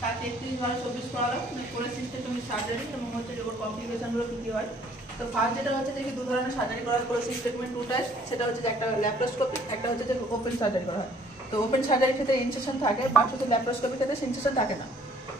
7/31/24 করালাম cholecystectomy surgery এবং হচ্ছে ওর কমপ্লিকেশনগুলো কী কী হয়। তো ফার্স্ট যেটা হচ্ছে যে দু ধরনের সার্জারি করা হয় কোলেসিস্টেক্টমি 2 টাইপ, সেটা হচ্ছে যে একটা ল্যাপ্রোস্কোপি, একটা হচ্ছে যে ওপেন সার্জারি করা হয়। তো ওপেন সার্জারির ক্ষেত্রে ইনসেশন থাকে, বাট হচ্ছে ল্যাপ্রোস্কোপির ক্ষেত্রে ইনসেশন থাকে না।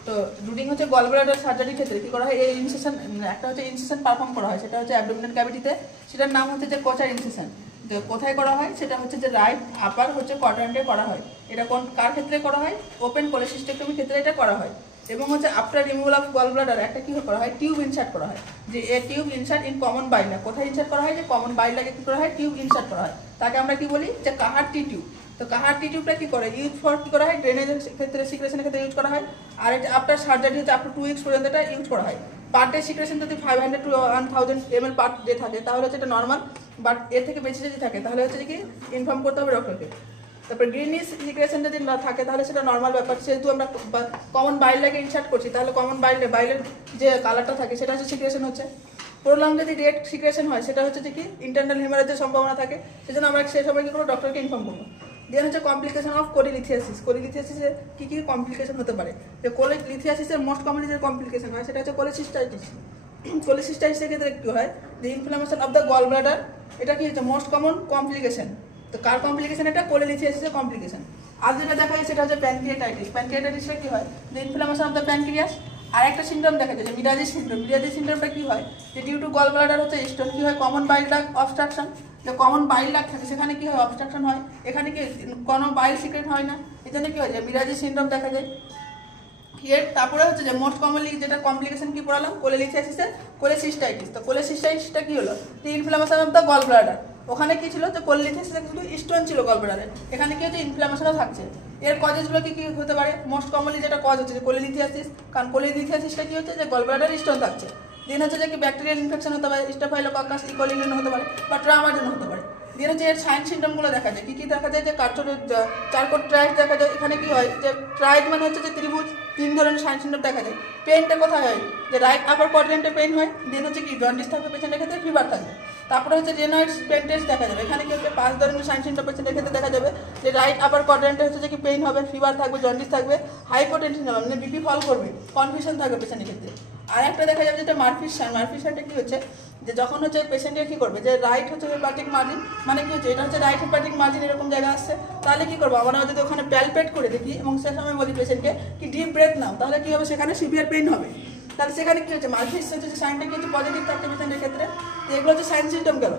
তো রুটিন হচ্ছে গলব্লাডার সার্জারির ক্ষেত্রে কী করা হয়, এই ইনসেশন একটা হচ্ছে ইনসেশন পারফর্ম করা হয়, সেটা হচ্ছে অ্যাবডোমিনাল ক্যাভিটিতে, সেটার নাম হচ্ছে যে কোচার ইনসেশন। তো কোথায় করা হয়, সেটা হচ্ছে যে রাইট আপার হচ্ছে কোয়াড্রান্টে করা হয়। এটা কার ক্ষেত্রে করা হয়, ওপেন কোলেসিস্টেক্টমির ক্ষেত্রে এটা করা হয়। এবং হচ্ছে after removal of gall bladder একটা কী করা হয়, টিউব ইনসার্ট করা হয়। যে এ tube insert in common bile, কোথায় ইনসার্ট করা হয়, যে কমন বাইলটাকে কী করা হয়, টিউব ইনসার্ট করা হয়। তাকে আমরা কি বলি, যে কাহার টি টিউব। তো কাহার টি টিউবটা কী করে, ইউজ ফর কী করা হয়, ড্রেনেজের ক্ষেত্রে, সিক্রেশনের ক্ষেত্রে ইউজ করা হয়। আর এটা আফটার সার্জারি হচ্ছে আপ টু 2 উইকস পর্যন্ত এটা ইউজ করা হয়। পার ডে সিক্রেশন যদি 500 to 1000 ml পার ডে থাকে তাহলে হচ্ছে এটা নর্মাল, বাট এর থেকে বেশি যদি থাকে তাহলে হচ্ছে কি ইনফর্ম করতে হবে ডক্টরকে। তারপর গ্রিনিশ সিক্রেশন যদি না থাকে তাহলে সেটা নর্মাল ব্যাপার। যেহেতু আমরা কমন বাইলটাকে ইনসার্ট করছি, তাহলে কমন বাইলের যে কালারটা থাকে সেটা হচ্ছে সিক্রেশন হচ্ছে। প্রোলং যদি রেড সিক্রেশন হয় সেটা হচ্ছে যে কি ইন্টারনাল হেমারেজের সম্ভাবনা থাকে, সেজন্য আমরা সেই সময় কী করবো, ডক্টরকে ইনফর্ম করবো। দেন হচ্ছে কমপ্লিকেশন অফ কোলিলিথিয়াসিস। কোলিলিথিয়াসিসে কী কী কমপ্লিকেশন হতে পারে, যে কোলিলিথিয়াসিসের মোস্ট কমনলি যে কমপ্লিকেশন হয় সেটা হচ্ছে কোলেসিস্টাইটিস। কোলেসিস্টাইটিসের ক্ষেত্রে কী হয়, যে inflammation of the gall bladder, এটা কি হচ্ছে মোস্ট কমন কমপ্লিকেশন। তো কার কমপ্লিকেশন, এটা কোলেলিথিয়াসিসের কমপ্লিকেশন। আর যেটা দেখা যায় সেটা হচ্ছে প্যানক্রিয়াটাইটিস। প্যানক্রিয়াটাইটিসটা কী হয়, যে ইনফ্লামেশন অফ দ্য প্যানক্রিয়াস। আর একটা সিনড্রোম দেখা যায় যে মিডাজিস সিনড্রোম। মিডাজিস সিনড্রোমটা কী হয়, যে ডিউ টু গল ব্লাডার হচ্ছে স্টোন কী হয়, কমন বাইল ডাক্ট অবস্ট্রাকশন। যে কমন বাইল ডাক্ট থাকে সেখানে কী হয়, অবস্ট্রাকশন হয়, এখানে কি কোনো বাইল সিক্রেট হয় না, এই জন্য কী হয়, যে মিডাজিস সিনড্রোম দেখা যায়। এর তারপরে হচ্ছে যে মোস্ট কমনলি যেটা কমপ্লিকেশন কি পড়ালাম, কোলেলিথিয়াসিসে কোলেসিস্টাইটিস। তো কোলেসিস্টাইটিসটা কি হলো, যে inflammation of the gall bladder. ওখানে কি ছিল, যে কোলেলিথিয়াসিসে কিন্তু স্টোন ছিল গল ব্লাডারে, এখানে কি হচ্ছে ইনফ্লামেশনও থাকছে। এর কজেসগুলো কি কি হতে পারে, মোস্ট কমনলি যেটা কজ হচ্ছে যে কোলেলিথিয়াসিস, কারণ কোলেলিথিয়াসিসটা কি হচ্ছে, যে গল ব্লাডারে স্টোন থাকছে। দেন হচ্ছে যে কি ব্যাকটেরিয়াল ইনফেকশন হতে পারে, স্টাফাইলোককাস ইকোলি হতে পারে, বা ট্রামার জন্য হতে পারে। দিয়ে হচ্ছে এর সাইন সিমটমগুলো দেখা যায়, কী কী দেখা যায়, যে চারকোট ট্রাইড দেখা যায়। এখানে কি হয়, যে ট্রাইড মানে হচ্ছে যে ত্রিভুজ, 3 ধরনের সাইন সিমটম দেখা যায়। পেইনটা কোথায় হয়, যে রাইট আপার কোয়াড্রেন্টে পেইন হয়। দেন হচ্ছে কি জন্ডিস থাকবে পেশেন্টের ক্ষেত্রে, ফিভার থাকবে। তারপরে হচ্ছে রেনয়েডস পেন টেস্ট দেখা যাবে। এখানে কি হচ্ছে 5 ধরনের সাইন সিমটম পেশেন্টের ক্ষেত্রে দেখা যাবে, যে রাইট আপার কোয়াড্রেন্টে হচ্ছে যে কি পেইন হবে, ফিভার থাকবে, জন্ডিস থাকবে, হাইপোটেনশন হবে, মানে বিপি ফল করবে, কনফিউশন থাকবে পেশেন্টের ক্ষেত্রে। আর একটা দেখা যাবে যেটা মার্ফিস সাইন। মার্ফিস সাইনটা কি হচ্ছে, যে যখন হচ্ছে পেশেন্টের কী করবে, যে রাইট হচ্ছে হেপাটিক মার্জিন, মানে কি হচ্ছে এটা হচ্ছে রাইট হেপাটিক মার্জিন এরকম জায়গা আসছে, তাহলে কি করবো আমরা যদি ওখানে প্যালপেট করে দেখি এবং সে সময় বলি পেশেন্টকে কি ডিপ ব্রেথ নাও, তাহলে কি হবে, সেখানে সিভিয়ার পেইন হবে। তাহলে সেখানে কি হচ্ছে, মার্ফিস হচ্ছে সাইনটা কি হচ্ছে পজিটিভ থাকছে পেশেন্টের ক্ষেত্রে। তো এগুলো হচ্ছে সাইন সিমটম গেল।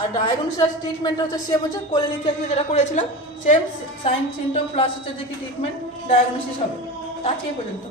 আর ডায়াগনোসিস ট্রিটমেন্টটা হচ্ছে সেম হচ্ছে কোলেলিথিয়াসিস যেটা করেছিলাম, সেম সাইন সিমটম প্লাস হচ্ছে যে কি ট্রিটমেন্ট ডায়াগনোসিস হবে। তা ঠিক পর্যন্ত।